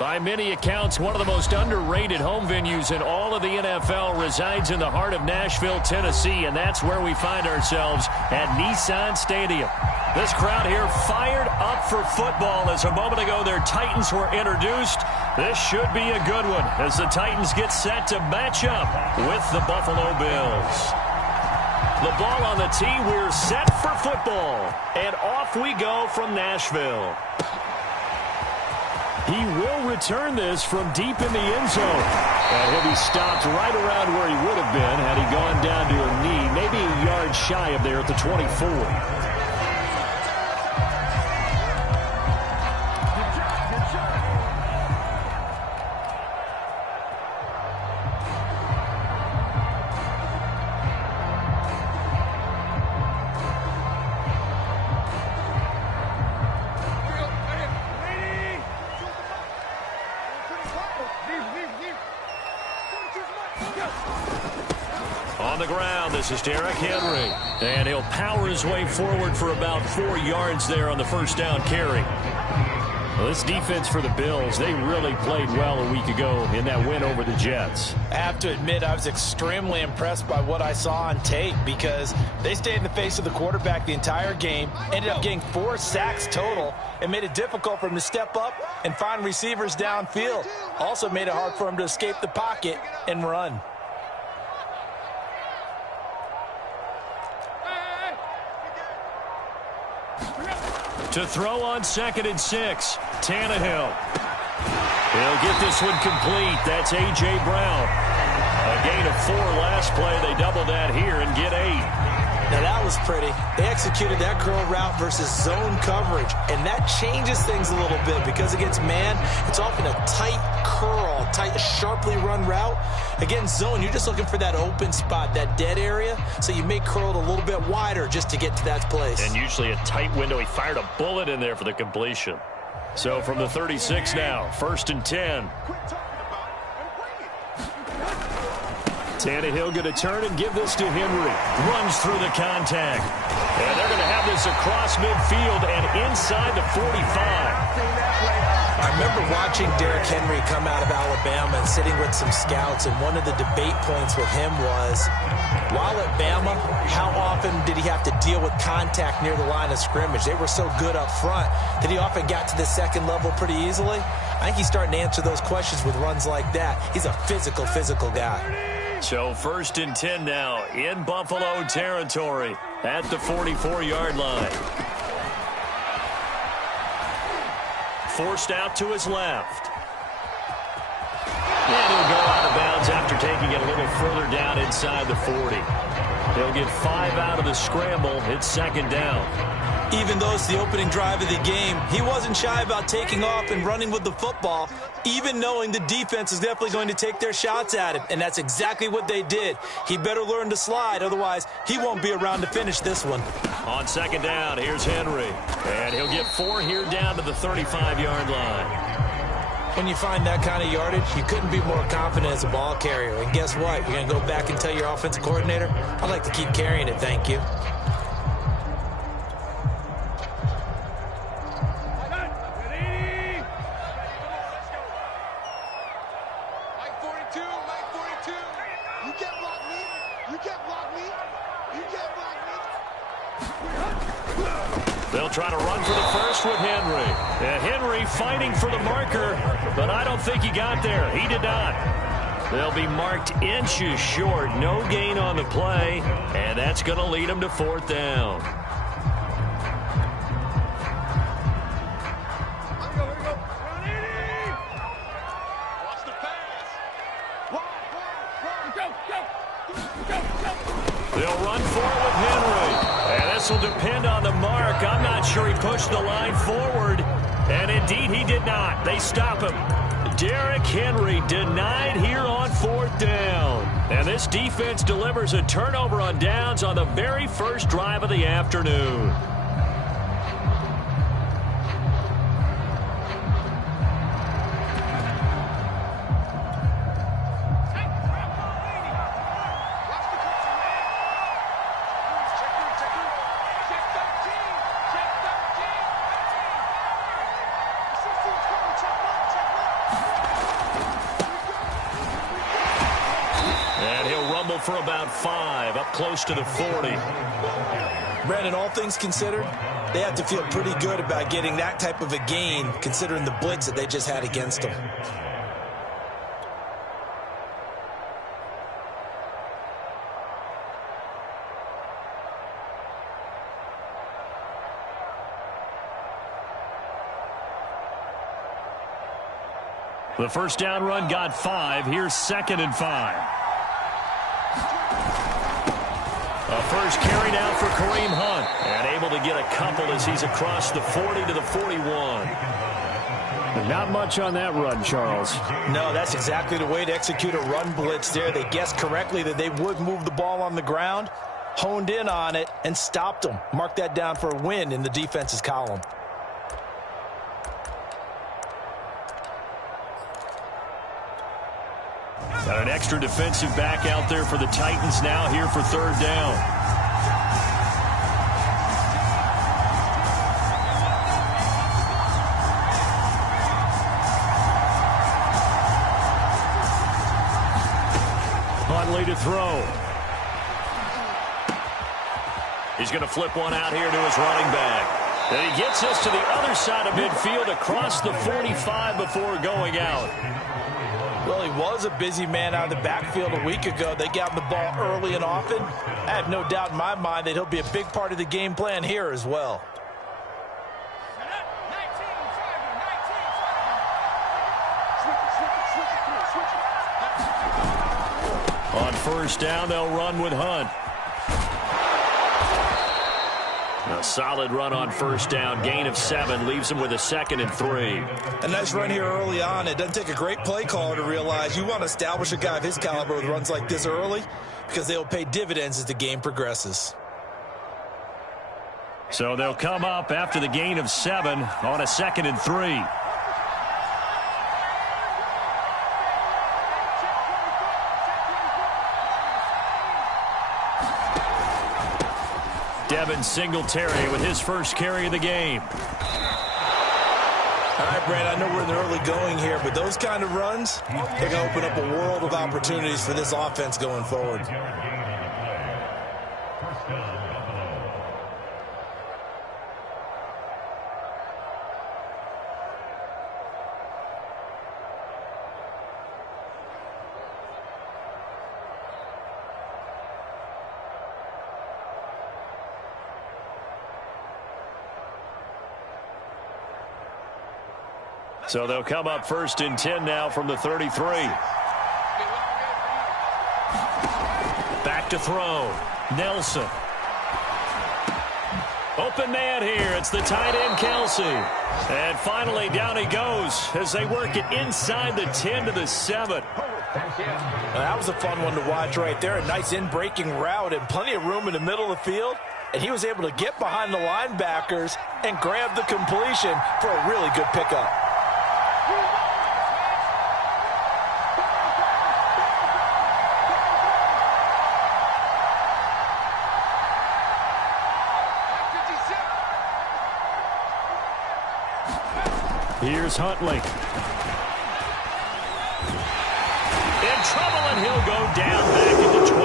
By many accounts, one of the most underrated home venues in all of the NFL resides in the heart of Nashville, Tennessee, and that's where we find ourselves at Nissan Stadium. This crowd here fired up for football as a moment ago their Titans were introduced. This should be a good one as the Titans get set to match up with the Buffalo Bills. The ball on the tee, we're set for football, and off we go from Nashville. He will return this from deep in the end zone. And he'll be stopped right around where he would have been had he gone down to a knee, maybe a yard shy of there at the 24. On the ground, this is Derrick Henry. And he'll power his way forward for about 4 yards there on the first down carry. Well, this defense for the Bills, they really played well a week ago in that win over the Jets. I have to admit, I was extremely impressed by what I saw on tape because they stayed in the face of the quarterback the entire game, ended up getting 4 sacks total, and made it difficult for him to step up and find receivers downfield. Also made it hard for him to escape the pocket and run. To throw on 2nd and 6, Tannehill. He'll get this one complete. That's A.J. Brown. A gain of 4 last play. They double that here and get 8. Now that was pretty. They executed that curl route versus zone coverage, and that changes things a little bit because against man, it's often a tight curl, tight, sharply run route. Against zone, you're just looking for that open spot, that dead area, so you may curl it a little bit wider just to get to that place. And usually a tight window. He fired a bullet in there for the completion. So from the 36 now, 1st and 10. Tannehill going to turn and give this to Henry. Runs through the contact. And they're going to have this across midfield and inside the 45. I remember watching Derrick Henry come out of Alabama and sitting with some scouts, and one of the debate points with him was, while at Bama, how often did he have to deal with contact near the line of scrimmage? They were so good up front that he often got to the second level pretty easily. I think he's starting to answer those questions with runs like that. He's a physical guy. So 1st and 10 now in Buffalo territory at the 44-yard line. Forced out to his left. And he'll go out of bounds after taking it a little further down inside the 40. He'll get 5 out of the scramble. It's 2nd down. Even though it's the opening drive of the game, he wasn't shy about taking off and running with the football, even knowing the defense is definitely going to take their shots at him. And that's exactly what they did. He better learn to slide, otherwise he won't be around to finish this one. On 2nd down, here's Henry. And he'll get 4 here down to the 35-yard line. When you find that kind of yardage, you couldn't be more confident as a ball carrier. And guess what? You're going to go back and tell your offensive coordinator, I'd like to keep carrying it, thank you. They'll try to run for the first with Henry. And Henry fighting for the marker, but I don't think he got there. He did not. They'll be marked inches short. No gain on the play, and that's going to lead them to 4th down. They'll run for it with Henry. And this will depend on the mark. I'm not sure he pushed the line forward. And indeed, he did not. They stop him. Derrick Henry denied here on 4th down. And this defense delivers a turnover on downs on the very first drive of the afternoon. for about 5, up close to the 40. Brandon, all things considered, they have to feel pretty good about getting that type of a gain, considering the blitz that they just had against them. The first down run got 5. Here's 2nd and 5. A first carry now for Kareem Hunt. And able to get a couple as he's across the 40 to the 41. Not much on that run, Charles. No, that's exactly the way to execute a run blitz there. They guessed correctly that they would move the ball on the ground, honed in on it, and stopped them. Mark that down for a win in the defense's column. Got an extra defensive back out there for the Titans now here for 3rd down. Huntley to throw. He's going to flip one out here to his running back. And he gets us to the other side of midfield across the 45 before going out. Well, he was a busy man out of the backfield a week ago. They got him the ball early and often. I have no doubt in my mind that he'll be a big part of the game plan here as well. On first down, they'll run with Hunt. A solid run on first down. Gain of 7 leaves him with a 2nd and 3. A nice run here early on. It doesn't take a great play caller to realize you want to establish a guy of his caliber with runs like this early because they'll pay dividends as the game progresses. So they'll come up after the gain of 7 on a 2nd and 3. Devin Singletary with his first carry of the game. All right, Brand, I know we're in the early going here, but those kind of runs, they're going to open up a world of opportunities for this offense going forward. So they'll come up 1st and 10 now from the 33. Back to throw. Nelson. Open man here. It's the tight end, Kelsey. And finally down he goes as they work it inside the 10 to the 7. Well, that was a fun one to watch right there. A nice in-breaking route and plenty of room in the middle of the field. And he was able to get behind the linebackers and grab the completion for a really good pickup. Here's Huntley. In trouble, and he'll go down back at the 12.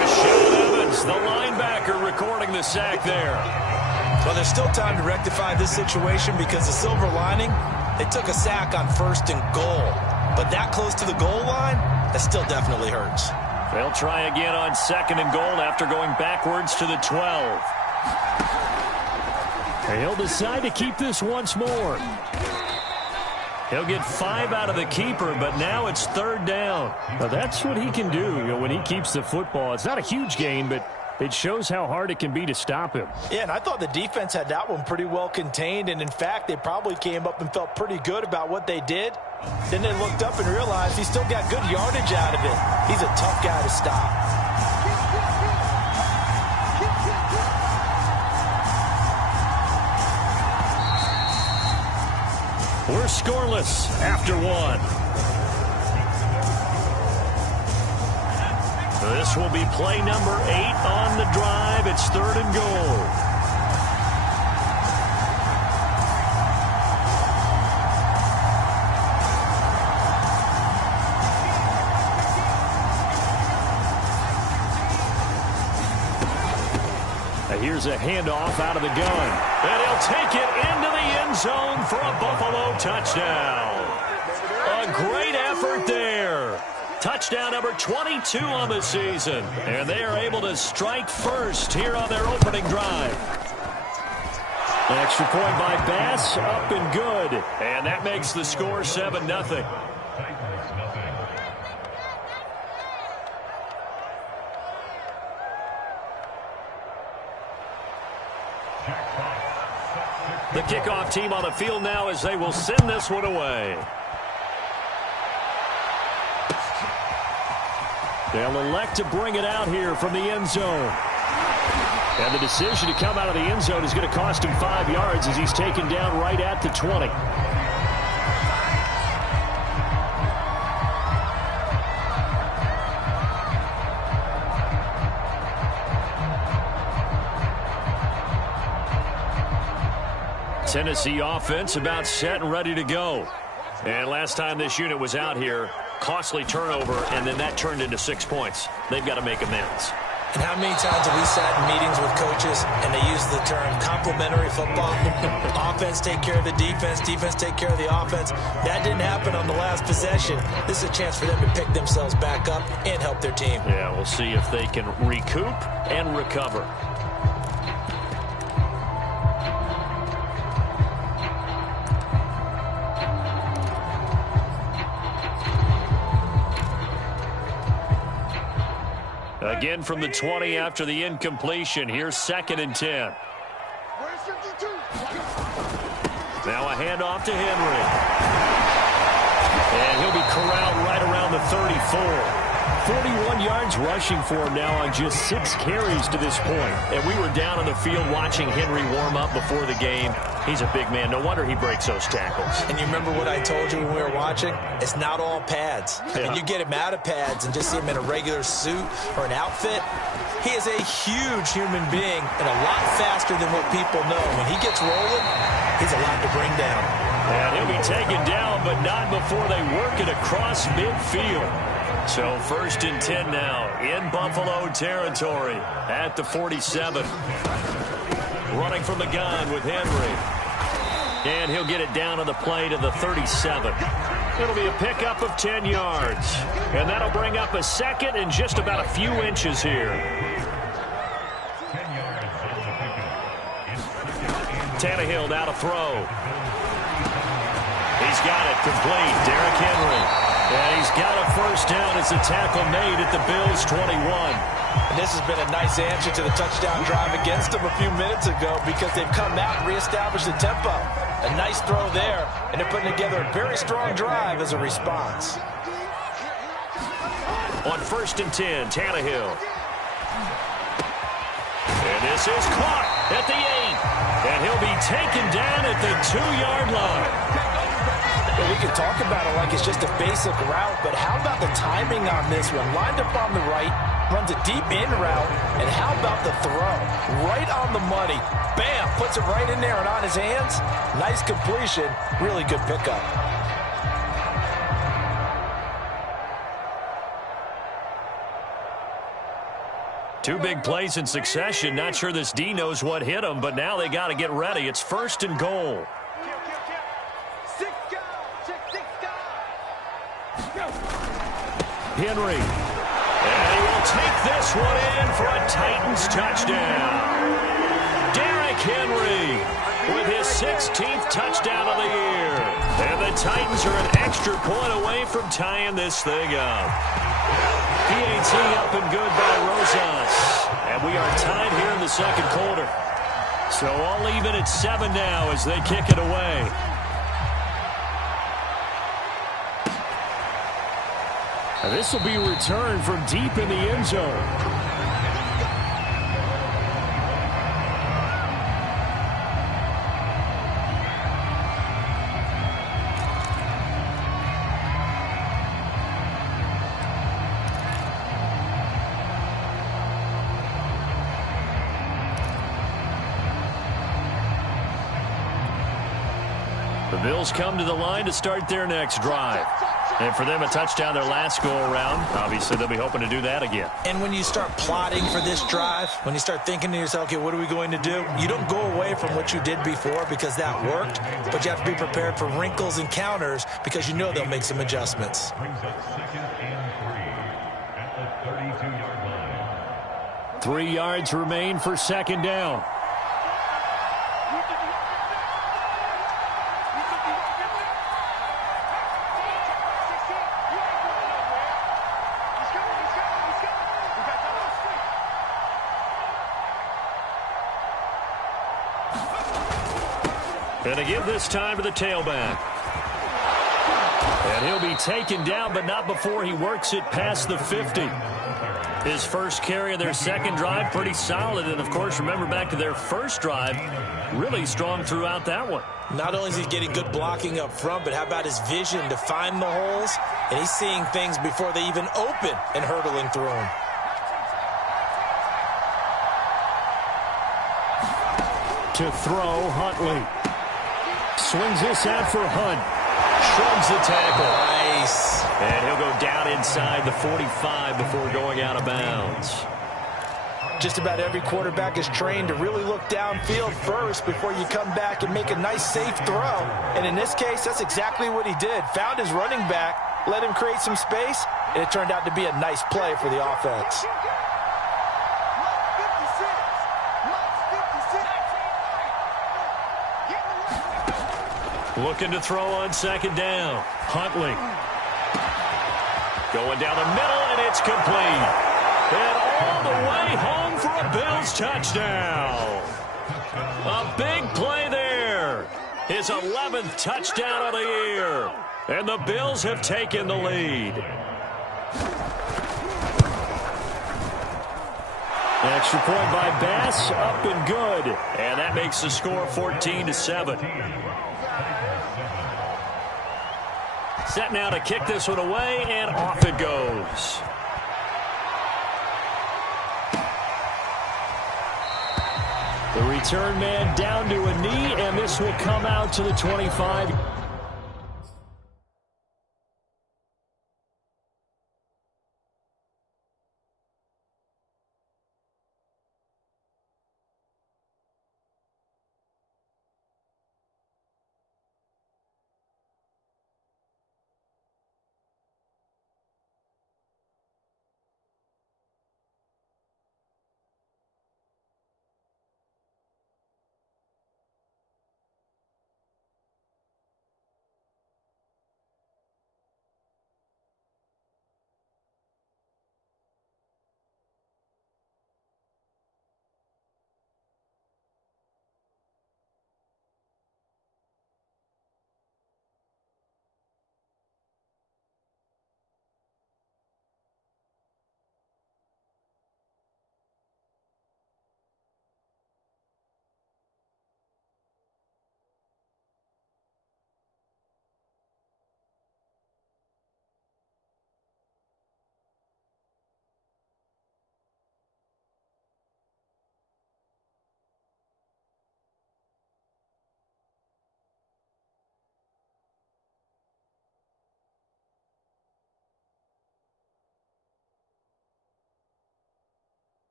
Rashaan Evans, the linebacker, recording the sack there. Well, there's still time to rectify this situation because the silver lining, they took a sack on 1st and goal. But that close to the goal line, that still definitely hurts. They'll try again on 2nd and goal after going backwards to the 12. He'll decide to keep this once more. He'll get 5 out of the keeper, but now it's 3rd down. Well, that's what he can do, when he keeps the football. It's not a huge gain, but it shows how hard it can be to stop him. Yeah, and I thought the defense had that one pretty well contained, and in fact, they probably came up and felt pretty good about what they did. Then they looked up and realized he still got good yardage out of it. He's a tough guy to stop. We're scoreless after 1. This will be play number 8 on the drive. It's 3rd and goal. Here's a handoff out of the gun. And he'll take it into the end zone for a Buffalo touchdown. A great effort there. Touchdown number 22 on the season. And they are able to strike first here on their opening drive. An extra point by Bass, up and good. And that makes the score 7-0. The kickoff team on the field now as they will send this one away. They'll elect to bring it out here from the end zone. And the decision to come out of the end zone is going to cost him 5 yards as he's taken down right at the 20. Tennessee offense about set and ready to go. And last time this unit was out here, costly turnover, and then that turned into 6 points. They've got to make amends. And how many times have we sat in meetings with coaches and they use the term complementary football? Offense take care of the defense, defense take care of the offense. That didn't happen on the last possession. This is a chance for them to pick themselves back up and help their team. Yeah, we'll see if they can recoup and recover. Again from the 20 after the incompletion. Here's 2nd and 10. Now a handoff to Henry. And he'll be corralled right around the 34. 41 yards rushing for him now on just 6 carries to this point. And we were down on the field watching Henry warm up before the game. He's a big man. No wonder he breaks those tackles. And you remember what I told you when we were watching? It's not all pads. Yeah. And you get him out of pads and just see him in a regular suit or an outfit. He is a huge human being and a lot faster than what people know. When he gets rolling, he's a lot to bring down. And he'll be taken down, but not before they work it across midfield. So 1st and 10 now in Buffalo territory at the 47. Running from the gun with Henry. And he'll get it down on the play to the 37. It'll be a pickup of 10 yards. And that'll bring up a 2nd and just about a few inches here. Tannehill now to throw. He's got it complete. Derrick Henry. And he's got a first down as the tackle made at the Bills' 21. And this has been a nice answer to the touchdown drive against them a few minutes ago because they've come out and reestablished the tempo. A nice throw there, and they're putting together a very strong drive as a response. On 1st and 10, Tannehill. And this is caught at the 8. And he'll be taken down at the 2-yard line. Well, we can talk about it like it's just a basic route, but how about the timing on this one? Lined up on the right, runs a deep in route, and how about the throw? Right on the money. Bam! Puts it right in there and on his hands. Nice completion. Really good pickup. Two big plays in succession. Not sure this D knows what hit him, but now they got to get ready. It's 1st and goal. Henry. And he will take this one in for a Titans touchdown. Derrick Henry with his 16th touchdown of the year. And the Titans are an extra point away from tying this thing up. PAT up and good by Rosas. And we are tied here in the 2nd quarter. So all even at 7 now as they kick it away. This will be returned from deep in the end zone. The Bills come to the line to start their next drive. And for them, a touchdown their last go-around. Obviously, they'll be hoping to do that again. And when you start plotting for this drive, when you start thinking to yourself, okay, what are we going to do? You don't go away from what you did before because that worked, but you have to be prepared for wrinkles and counters because you know they'll make some adjustments. 3 yards remain for second down. And to give this time to the tailback. And he'll be taken down, but not before he works it past the 50. His first carry of their second drive, pretty solid. And, of course, remember back to their first drive, really strong throughout that one. Not only is he getting good blocking up front, but how about his vision to find the holes? And he's seeing things before they even open and hurdling through them. To throw, Huntley. Swings this out for Hunt. Shrugs the tackle. Nice. And he'll go down inside the 45 before going out of bounds. Just about every quarterback is trained to really look downfield first before you come back and make a nice, safe throw. And in this case, that's exactly what he did. Found his running back, let him create some space, and it turned out to be a nice play for the offense. Looking to throw on second down. Huntley. Going down the middle, and it's complete. And all the way home for a Bills touchdown. A big play there. His 11th touchdown of the year. And the Bills have taken the lead. Extra point by Bass, up and good. And that makes the score 14-7. Set now to kick this one away, and off it goes. The return man down to a knee, and this will come out to the 25.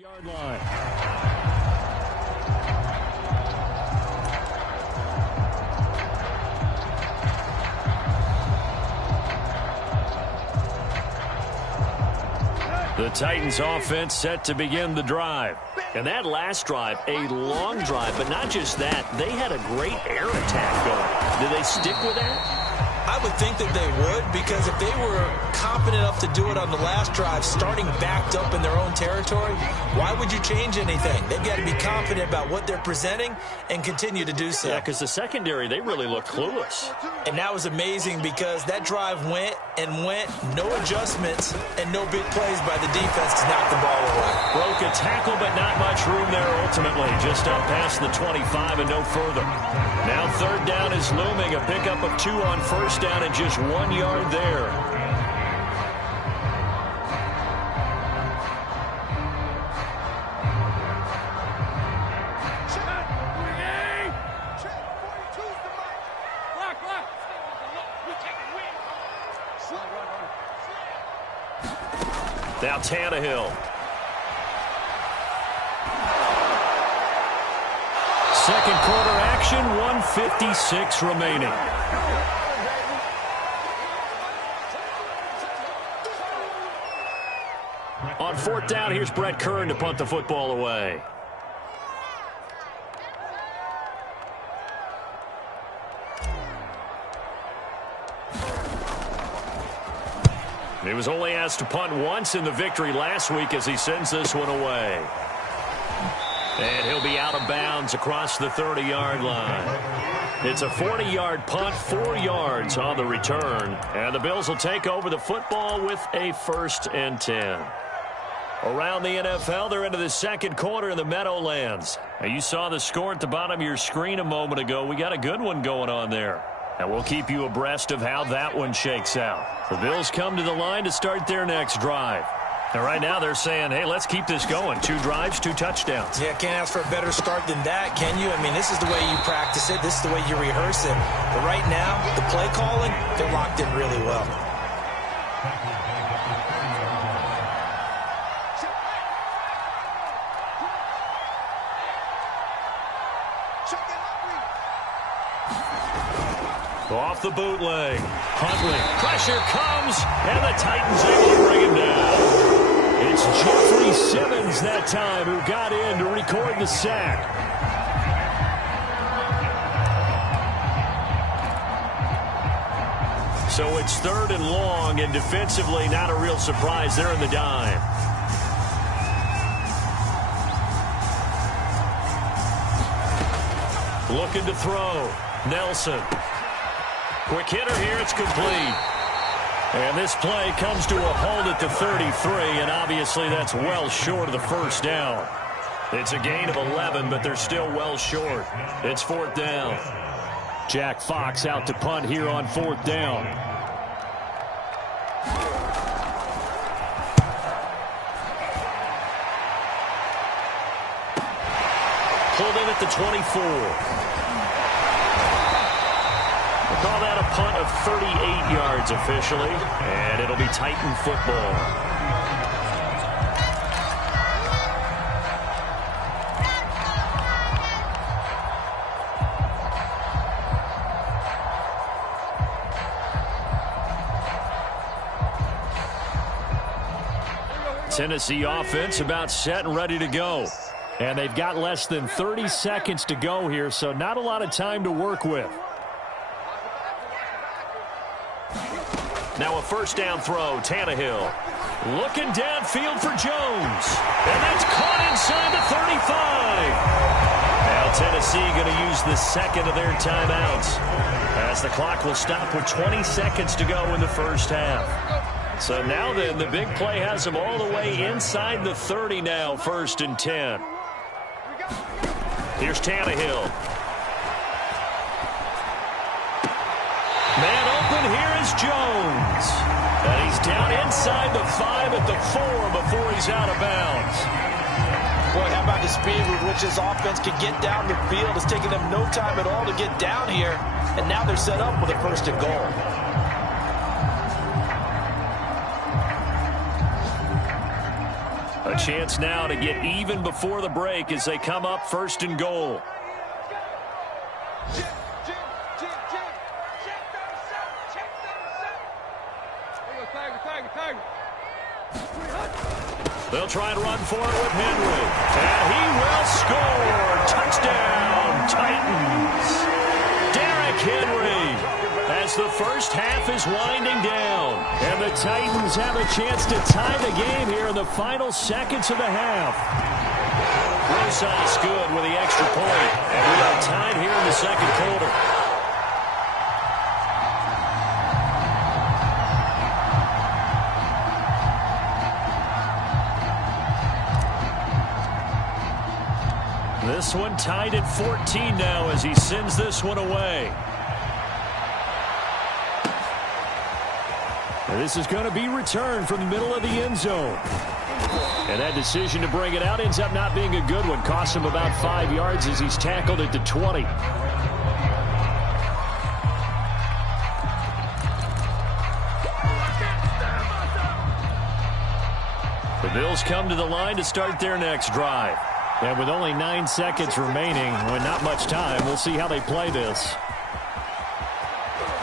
Yard line. The Titans offense set to begin the drive. And that last drive, a long drive, but not just that, they had a great air attack going. Did they stick with that? I would think that they would, because if they were confident enough to do it on the last drive, starting backed up in their own territory, why would you change anything? They've got to be confident about what they're presenting and continue to do so. Yeah, because the secondary, they really looked clueless. And that was amazing because that drive went and went, no adjustments and no big plays by the defense to knock the ball away. Broke a tackle, but not much room there ultimately. Just up past the 25 and no further. Now third down is looming. A pickup of 2 on first down and just 1 yard there. Now Tannehill. Second quarter action, 1:56 remaining. On fourth down, here's Brett Kern to punt the football away. He was only asked to punt once in the victory last week as he sends this one away. And he'll be out of bounds across the 30-yard line. It's a 40-yard punt, 4 yards on the return. And the Bills will take over the football with a 1st and 10. Around the NFL, they're into the second quarter in the Meadowlands. Now, you saw the score at the bottom of your screen a moment ago. We got a good one going on there. And we'll keep you abreast of how that one shakes out. The Bills come to the line to start their next drive. And right now they're saying, hey, let's keep this going. 2 drives, 2 touchdowns. Yeah, can't ask for a better start than that, can you? I mean, this is the way you practice it. This is the way you rehearse it. But right now, the play calling, they're locked in really well. Off the bootleg. Huntley. Pressure comes, and the Titans able to bring him down. It's Jeffrey Simmons that time who got in to record the sack. So it's 3rd and long, and defensively not a real surprise. They're in the dime. Looking to throw. Nelson. Quick hitter here, it's complete. And this play comes to a halt at the 33, and obviously that's well short of the first down. It's a gain of 11, but they're still well short. It's 4th down. Jack Fox out to punt here on 4th down. Pulled in at the 24. We'll call that a punt of 38 yards officially, and it'll be Titan football. Tennessee offense about set and ready to go. And they've got less than 30 seconds to go here, so not a lot of time to work with. Now a 1st down throw, Tannehill. Looking downfield for Jones. And that's caught inside the 35. Now Tennessee going to use the 2nd of their timeouts, as the clock will stop with 20 seconds to go in the first half. So now then, the big play has them all the way inside the 30 now, 1st and 10. Here's Tannehill. Man open, here is Jones. And he's down inside the 5 at the 4 before he's out of bounds. Boy, how about the speed with which this offense can get down the field? It's taking them no time at all to get down here. And now they're set up with a 1st and goal. A chance now to get even before the break as they come up 1st and goal. They'll try and run for it with Henry. And he will score. Touchdown, Titans. Derrick Henry has as the first half is winding down. And the Titans have a chance to tie the game here in the final seconds of the half. Rosas good with the extra point. And we are tied here in the second quarter. This one tied at 14 now as he sends this one away. And this is going to be returned from the middle of the end zone. And that decision to bring it out ends up not being a good one. Costs him about 5 yards as he's tackled at the 20. The Bills come to the line to start their next drive. And with only 9 seconds remaining, with not much time, we'll see how they play this.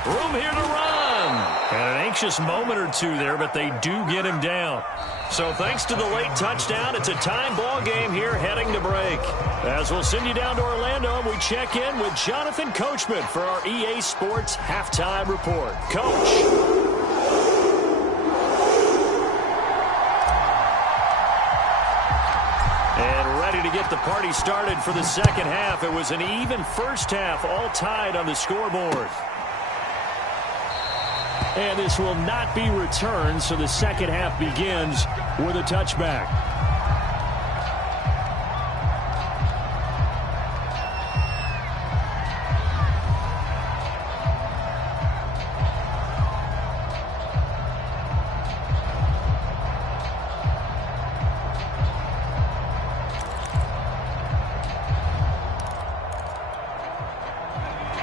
Room here to run. And an anxious moment or two there, but they do get him down. So thanks to the late touchdown, it's a time ball game here heading to break. As we'll send you down to Orlando, we check in with Jonathan Coachman for our EA Sports Halftime Report. Coach. To get the party started for the second half. It was an even first half, all tied on the scoreboard. And this will not be returned, so the second half begins with a touchback.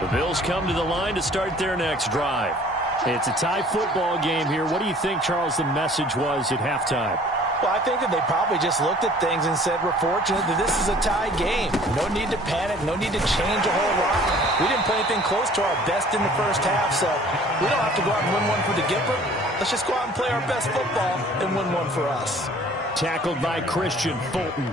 The Bills come to the line to start their next drive. It's a tie football game here. What do you think, Charles, the message was at halftime? Well, I think that they probably just looked at things and said, we're fortunate that this is a tie game. No need to panic. No need to change a whole lot. We didn't play anything close to our best in the first half, so we don't have to go out and win one for the Gipper. Let's just go out and play our best football and win one for us. Tackled by Christian Fulton.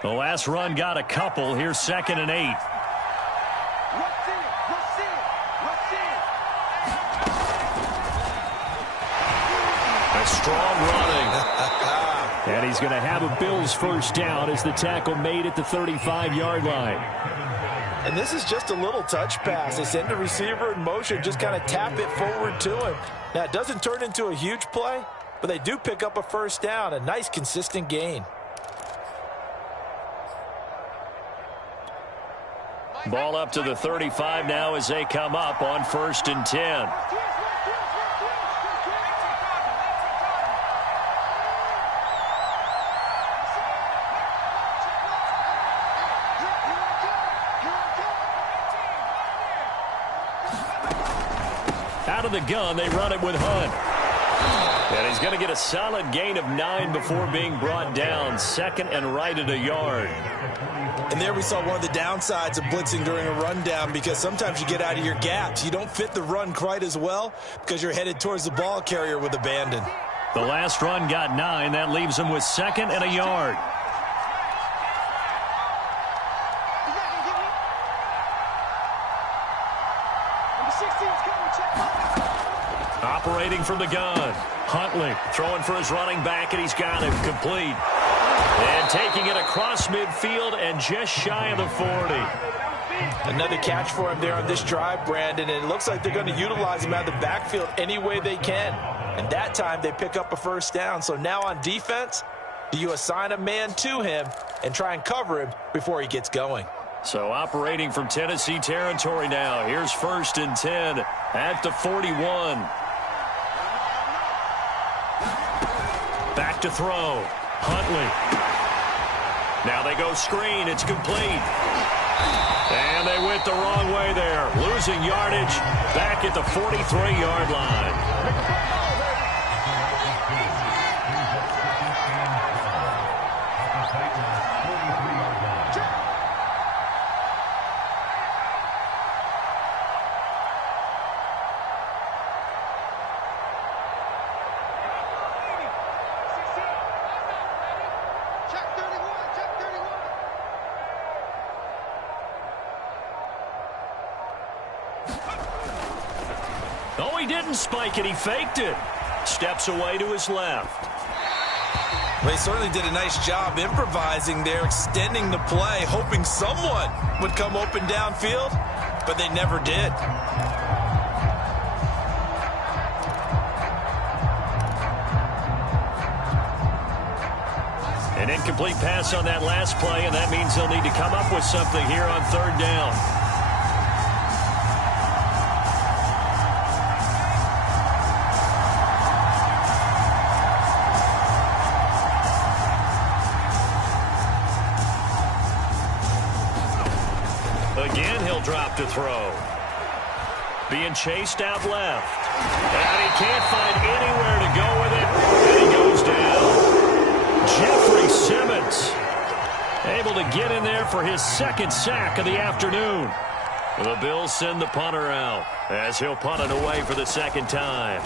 The last run got a couple. Here's 2nd and 8. A strong running. And he's going to have a Bills first down as the tackle made at the 35-yard line. And this is just a little touch pass. They send the receiver in motion, just kind of tap it forward to him. Now, it doesn't turn into a huge play, but they do pick up a first down. A nice, consistent gain. Ball up to the 35 now as they come up on 1st and 10. Out of the gun, they run it with Hunt. And he's going to get a solid gain of 9 before being brought down. 2nd and right at a yard. And there we saw one of the downsides of blitzing during a rundown, because sometimes you get out of your gaps. You don't fit the run quite as well because you're headed towards the ball carrier with abandon. The last run got 9. That leaves him with 2nd and a yard. Operating from the gun. Huntley throwing for his running back, and he's got him complete. And taking it across midfield and just shy of the 40. Another catch for him there on this drive, Brandon, and it looks like they're going to utilize him out of the backfield any way they can. And that time they pick up a first down. So now on defense, do you assign a man to him and try and cover him before he gets going? So operating from Tennessee territory now. Here's 1st and 10 at the 41. Back to throw. Huntley. Now they go screen. It's complete. And they went the wrong way there. Losing yardage back at the 43-yard line. Oh, he didn't spike it. He faked it. Steps away to his left. They certainly did a nice job improvising there, extending the play, hoping someone would come open downfield, but they never did. An incomplete pass on that last play, and that means they'll need to come up with something here on third down. Again, he'll drop to throw. Being chased out left. And he can't find anywhere to go with it, and he goes down. Jeffrey Simmons able to get in there for his second sack of the afternoon. The Bills send the punter out as he'll punt it away for the second time.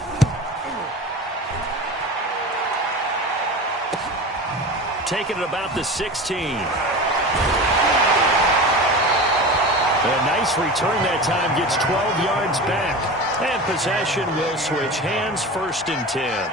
Taking it about the 16. A nice return that time, gets 12 yards back. And possession will switch hands, 1st and 10.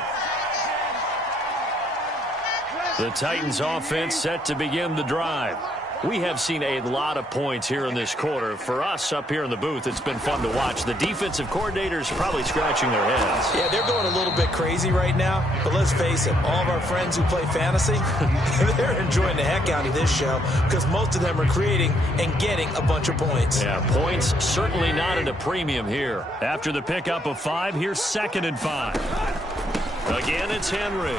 The Titans offense set to begin the drive. We have seen a lot of points here in this quarter. For us up here in the booth, it's been fun to watch. The defensive coordinators probably scratching their heads. Yeah, they're going a little bit crazy right now. But let's face it, all of our friends who play fantasy, they're enjoying the heck out of this show because most of them are creating and getting a bunch of points. Yeah, points certainly not at a premium here. After the pickup of 5, here's 2nd and 5. Again, it's Henry.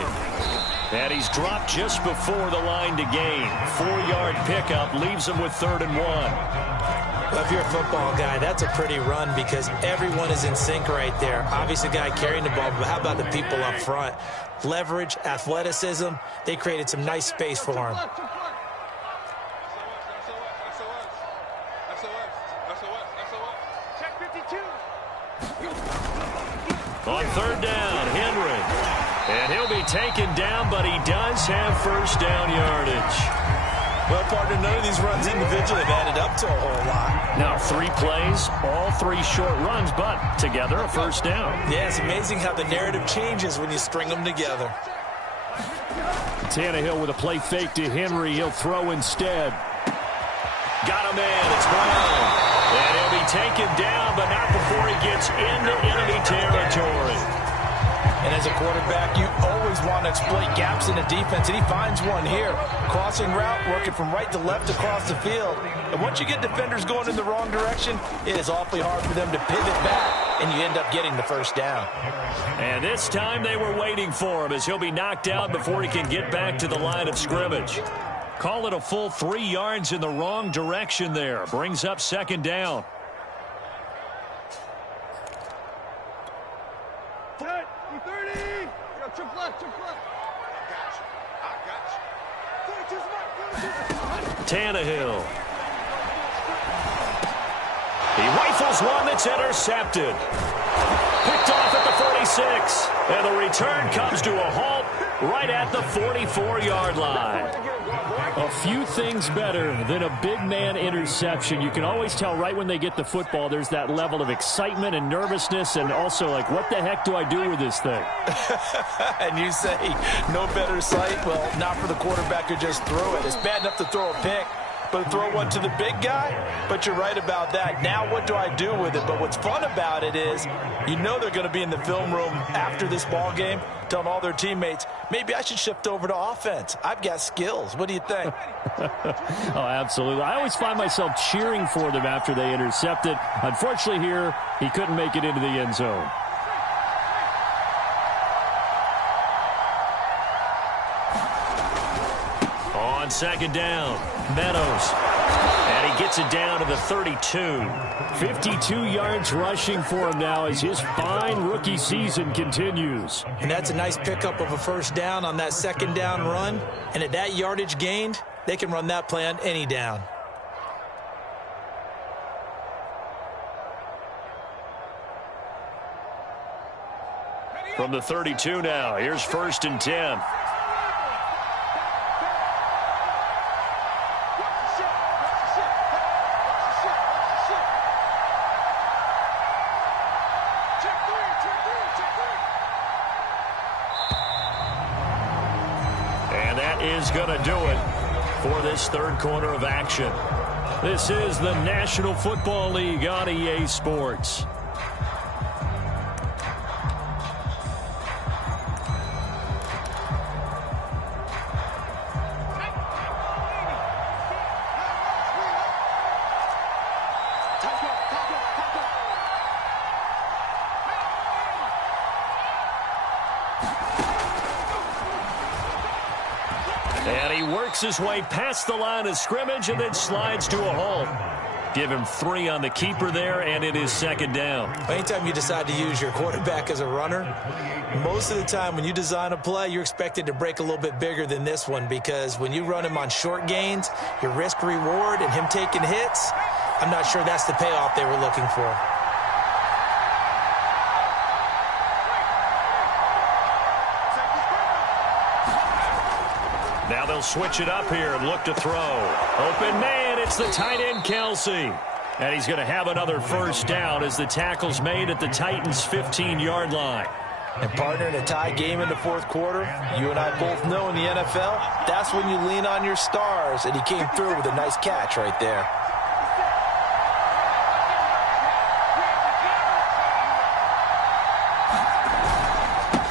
And he's dropped just before the line to gain. 4-yard pickup leaves him with 3rd and 1. Well, if you're a football guy, that's a pretty run because everyone is in sync right there. Obviously, the guy carrying the ball, but how about the people up front? Leverage, athleticism, they created some nice space for him. On 3rd down, Henry. And he'll be taken down, but he does have 1st down yardage. Well, partner, none of these runs individually have added up to a whole lot. Now 3 plays, all 3 short runs, but together a 1st down. Yeah, it's amazing how the narrative changes when you string them together. Tannehill with a play fake to Henry. He'll throw instead. Got a man. It's Brown. And he'll be taken down, but not before he gets into enemy territory. And as a quarterback, you always want to exploit gaps in the defense, and he finds one here. Crossing route, working from right to left across the field. And once you get defenders going in the wrong direction, it is awfully hard for them to pivot back, and you end up getting the 1st down. And this time they were waiting for him as he'll be knocked out before he can get back to the line of scrimmage. Call it a full 3 yards in the wrong direction there. Brings up 2nd down. Tannehill. He rifles one that's intercepted. Picked off at the 46. And the return comes to a halt right at the 44-yard line. A few things better than a big man interception. You can always tell right when they get the football, there's that level of excitement and nervousness and also like, what the heck do I do with this thing? And you say, no better sight? Well, not for the quarterback who just threw it. It's bad enough to throw a pick, but to throw one to the big guy? But you're right about that. Now what do I do with it? But what's fun about it is you know they're going to be in the film room after this ball game telling all their teammates, maybe I should shift over to offense. I've got skills. What do you think? Oh, absolutely. I always find myself cheering for them after they intercept it. Unfortunately here, he couldn't make it into the end zone. On 2nd down, Meadows. And he gets it down to the 32. 52 yards rushing for him now as his fine rookie season continues. And that's a nice pickup of a 1st down on that 2nd down run. And at that yardage gained, they can run that play on any down. From the 32 now, here's 1st and 10. Check is going to do it for this third quarter of action. This is the National Football League on EA Sports. And he works his way past the line of scrimmage and then slides to a halt. Give him 3 on the keeper there, and it is second down. Anytime you decide to use your quarterback as a runner, most of the time when you design a play, you're expected to break a little bit bigger than this one, because when you run him on short gains, your risk-reward and him taking hits, I'm not sure that's the payoff they were looking for. Now they'll switch it up here and look to throw. Open man, it's the tight end, Kelsey. And he's going to have another first down as the tackle's made at the Titans' 15-yard line. And partner, in a tie game in the fourth quarter, you and I both know in the NFL, that's when you lean on your stars, and he came through with a nice catch right there.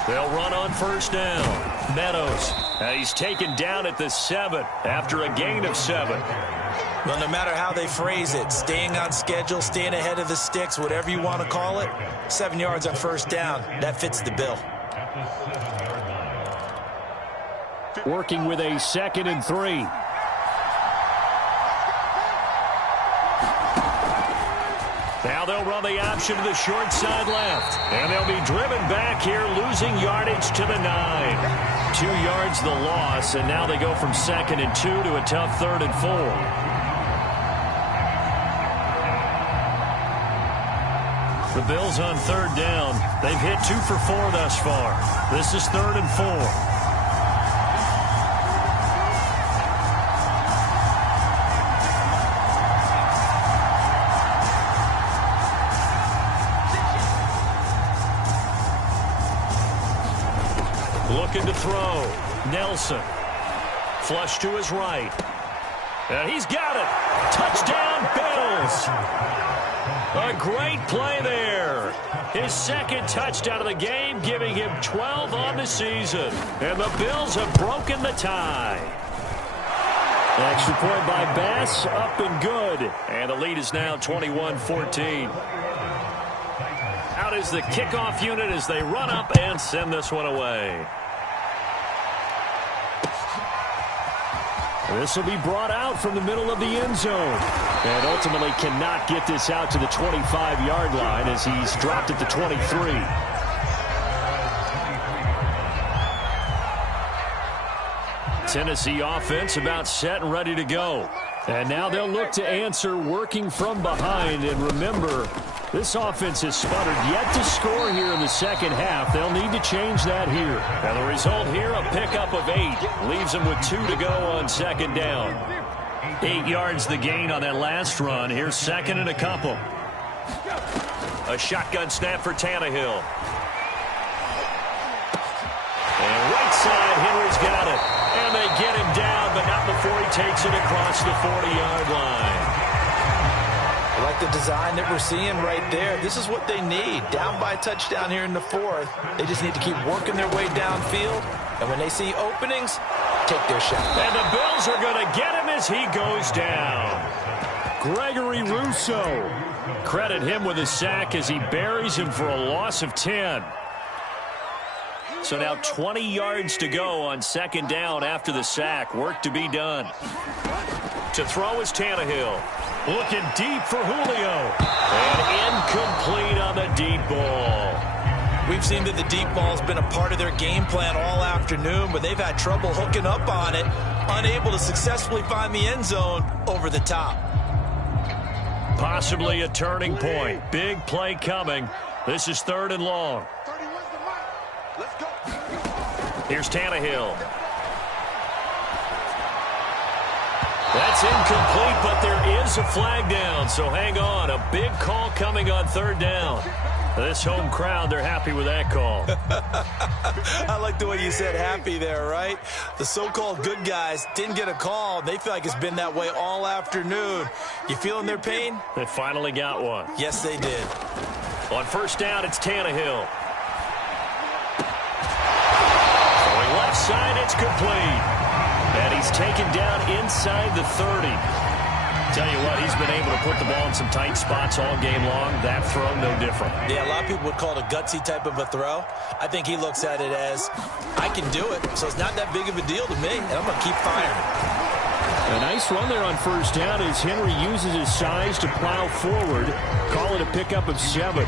They'll run on first down. Meadows, he's taken down at the 7 after a gain of 7. Well, no matter how they phrase it, staying on schedule, staying ahead of the sticks, whatever you want to call it, 7 yards on first down, that fits the bill. Working with a 2nd and 3. Now they'll run the option to the short side left. And they'll be driven back here, losing yardage to the 9. 2 yards the loss, and now they go from 2nd and 2 to a tough 3rd and 4. The Bills on 3rd down. They've hit 2 for 4 thus far. This is 3rd and 4. Looking to throw. Nelson. Flush to his right. And he's got it. Touchdown, Bills. A great play there. His 2nd touchdown of the game, giving him 12 on the season. And the Bills have broken the tie. Extra point by Bass, up and good. And the lead is now 21-14. Out is the kickoff unit as they run up and send this one away. This will be brought out from the middle of the end zone. And ultimately cannot get this out to the 25-yard line as he's dropped at the 23. Tennessee offense about set and ready to go. And now they'll look to answer working from behind. And remember, this offense has sputtered yet to score here in the second half. They'll need to change that here. And the result here, a pickup of 8. Leaves them with 2 to go on 2nd down. 8 yards the gain on that last run. Here's 2nd and a couple. A shotgun snap for Tannehill. And right side, Henry's got it. And they get him down, but not before he takes it across the 40-yard line. I like the design that we're seeing right there. This is what they need. Down by a touchdown here in the 4th. They just need to keep working their way downfield. And when they see openings, take their shot. And the Bills are going to get him as he goes down. Gregory Rousseau. Credit him with a sack as he buries him for a loss of 10. So now 20 yards to go on 2nd down after the sack. Work to be done. To throw is Tannehill. Looking deep for Julio. And incomplete on the deep ball. We've seen that the deep ball's been a part of their game plan all afternoon, but they've had trouble hooking up on it, unable to successfully find the end zone over the top. Possibly a turning point. Big play coming. This is 3rd and long. Here's Tannehill. That's incomplete, but there is a flag down, so hang on. A big call coming on 3rd down. This home crowd, they're happy with that call. I like the way you said happy there, right? The so-called good guys didn't get a call. They feel like it's been that way all afternoon. You feeling their pain? They finally got one. Yes, they did. On first down, it's Tannehill. Throwing left side, it's complete. And he's taken down inside the 30. Tell you what, he's been able to put the ball in some tight spots all game long. That throw, no different. Yeah, a lot of people would call it a gutsy type of a throw. I think he looks at it as, I can do it, so it's not that big of a deal to me, and I'm going to keep firing. A nice run there on first down as Henry uses his size to plow forward. Call it a pickup of 7.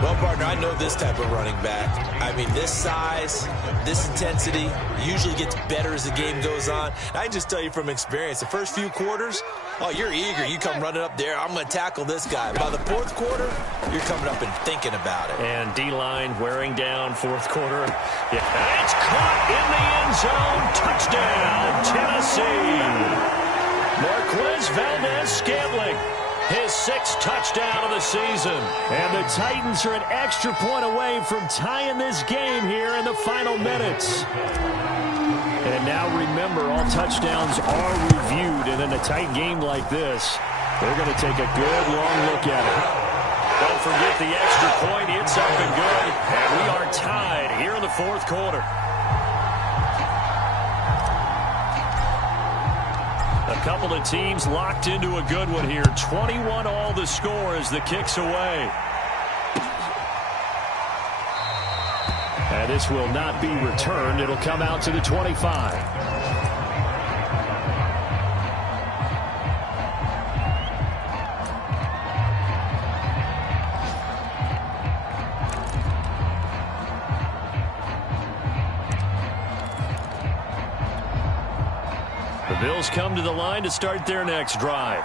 Well, partner, I know this type of running back. I mean, this size, this intensity usually gets better as the game goes on. I can just tell you from experience, the first few quarters, oh, you're eager. You come running up there, I'm going to tackle this guy. By the fourth quarter, you're coming up and thinking about it. And D-line wearing down fourth quarter. Yeah, and it's caught in the end zone. Touchdown, Tennessee. Marquez Valdez-Scantling. His 6th touchdown of the season. And the Titans are an extra point away from tying this game here in the final minutes. And now remember, all touchdowns are reviewed. And in a tight game like this, they're going to take a good long look at it. Don't forget the extra point. It's up and good. And we are tied here in the fourth quarter. A couple of teams locked into a good one here. 21 all the score as the kick's away. And this will not be returned. It'll come out to the 25. Bills come to the line to start their next drive.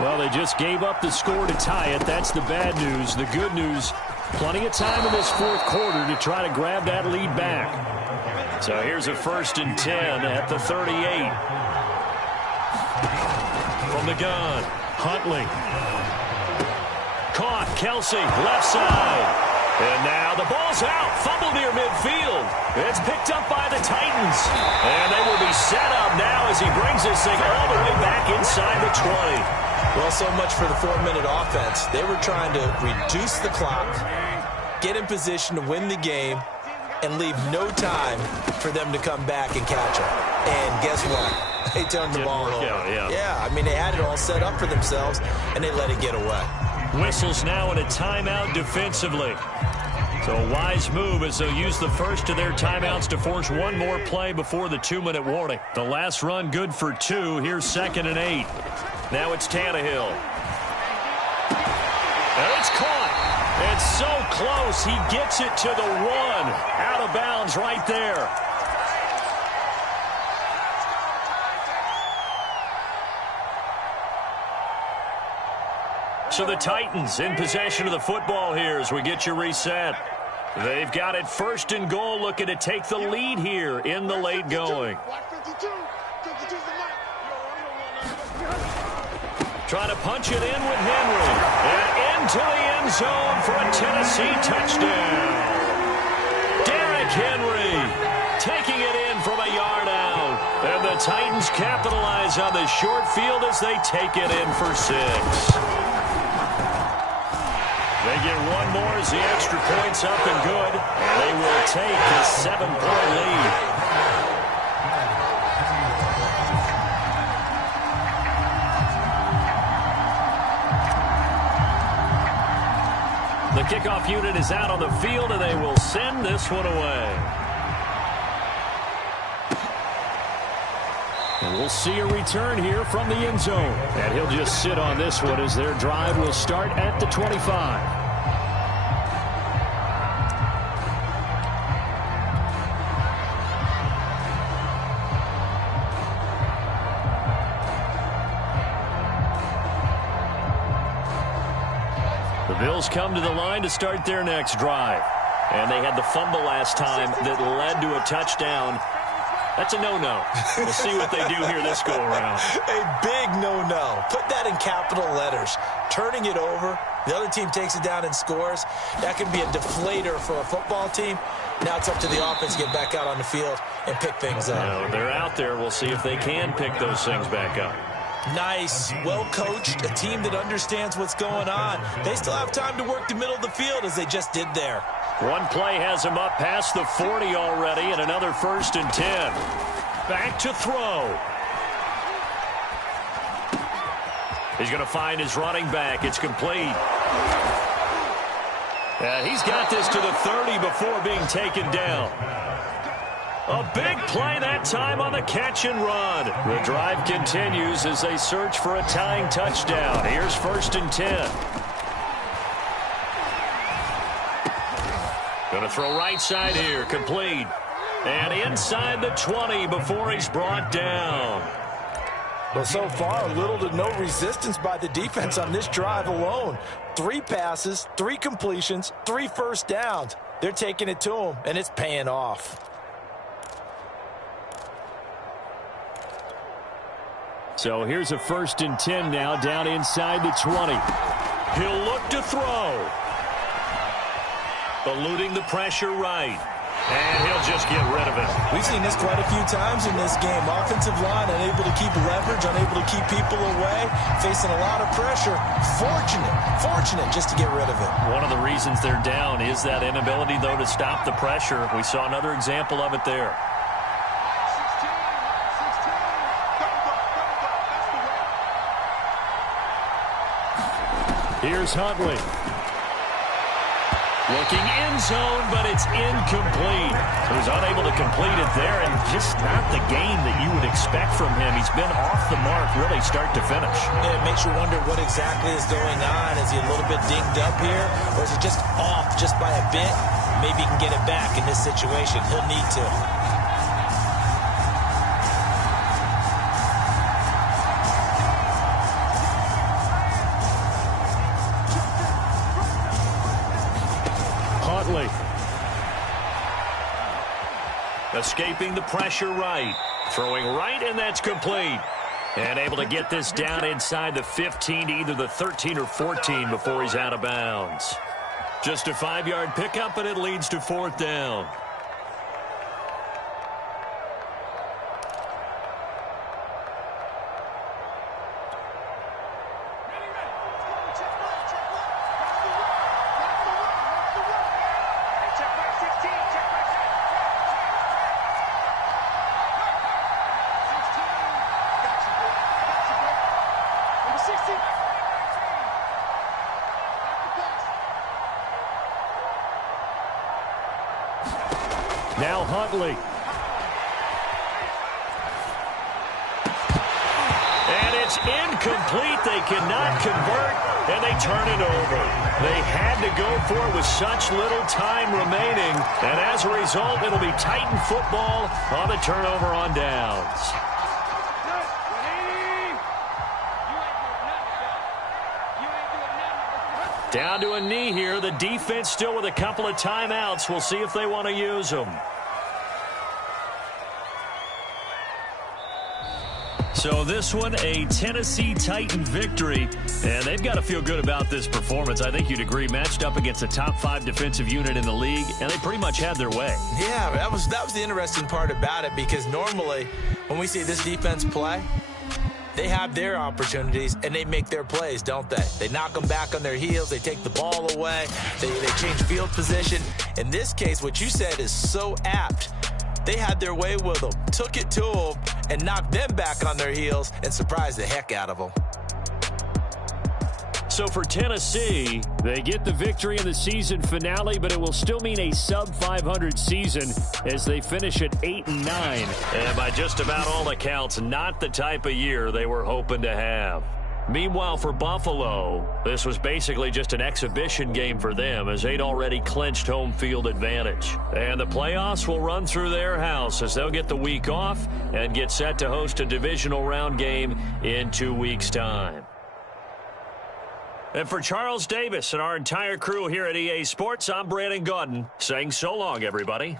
Well, they just gave up the score to tie it. That's the bad news. The good news, plenty of time in this fourth quarter to try to grab that lead back. So here's a 1st and 10 at the 38. From the gun, Huntley. Caught, Kelsey, left side. And now the ball's out. Fumble near midfield. It's picked up by the Titans. And they will be set up now as he brings this thing all the way back inside the 20. Well, so much for the 4-minute offense. They were trying to reduce the clock, get in position to win the game, and leave no time for them to come back and catch them. And guess what? They turned the ball over. Yeah, I mean, they had it all set up for themselves, and they let it get away. Whistles now in a timeout defensively. So a wise move as they'll use the first of their timeouts to force one more play before the 2-minute warning. The last run good for 2. Here's 2nd and 8. Now it's Tannehill. And it's caught. It's so close. He gets it to the 1. Out of bounds right there. So the Titans in possession of the football here as we get you reset. They've got it 1st and goal, looking to take the lead here in the late going. Trying to punch it in with Henry. And into the end zone for a Tennessee touchdown. Derrick Henry taking it in from a yard out. And the Titans capitalize on the short field as they take it in for 6. They get one more as the extra point's up and good. And they will take a 7-point lead. The kickoff unit is out on the field, and they will send this one away. And we'll see a return here from the end zone. And he'll just sit on this one as their drive will start at the 25. The Bills come to the line to start their next drive. And they had the fumble last time that led to a touchdown. That's a no-no. We'll see what they do here this go-around. A big no-no. Put that in capital letters. Turning it over, the other team takes it down and scores. That can be a deflator for a football team. Now it's up to the offense to get back out on the field and pick things up. Now, they're out there. We'll see if they can pick those things back up. Nice, well-coached, a team that understands what's going on. They still have time to work the middle of the field as they just did there. One play has him up past the 40 already, and another 1st and 10. Back to throw. He's going to find his running back. It's complete. He's got this to the 30 before being taken down. A big play that time on the catch and run. The drive continues as they search for a tying touchdown. Here's 1st and 10. Going to throw right side here, complete. And inside the 20 before he's brought down. Well, so far, little to no resistance by the defense on this drive alone. 3 passes, 3 completions, 3 first downs. They're taking it to him, and it's paying off. So here's a 1st and 10 now, down inside the 20. He'll look to throw. Eluding the pressure right. And he'll just get rid of it. We've seen this quite a few times in this game. Offensive line unable to keep leverage, unable to keep people away, facing a lot of pressure. Fortunate just to get rid of it. One of the reasons they're down is that inability, though, to stop the pressure. We saw another example of it there. Here's Huntley. Looking end zone, but it's incomplete. He was unable to complete it there, and just not the game that you would expect from him. He's been off the mark really start to finish. Yeah, it makes you wonder what exactly is going on. Is he a little bit dinged up here, or is it just off just by a bit? Maybe he can get it back in this situation. He'll need to. Escaping the pressure right. Throwing right, and that's complete. And able to get this down inside the 15 to either the 13 or 14 before he's out of bounds. Just a 5-yard pickup, and it leads to 4th down. Now Huntley. And it's incomplete. They cannot convert, and they turn it over. They had to go for it with such little time remaining, and as a result, it'll be Titan football on the turnover on downs. Down to a knee here. The defense still with a couple of timeouts. We'll see if they want to use them. So this one, a Tennessee Titan victory, and they've got to feel good about this performance. I think you'd agree, matched up against a top 5 defensive unit in the league, and they pretty much had their way. Yeah, that was the interesting part about it, because normally when we see this defense play, they have their opportunities, and they make their plays, don't they? They knock them back on their heels. They take the ball away. They change field position. In this case, what you said is so apt. They had their way with them, took it to them, and knocked them back on their heels and surprised the heck out of them. So for Tennessee, they get the victory in the season finale, but it will still mean a sub-500 season as they finish at 8-9. And by just about all accounts, not the type of year they were hoping to have. Meanwhile, for Buffalo, this was basically just an exhibition game for them as they'd already clinched home field advantage. And the playoffs will run through their house as they'll get the week off and get set to host a divisional round game in 2 weeks' time. And for Charles Davis and our entire crew here at EA Sports, I'm Brandon Gaudin saying so long, everybody.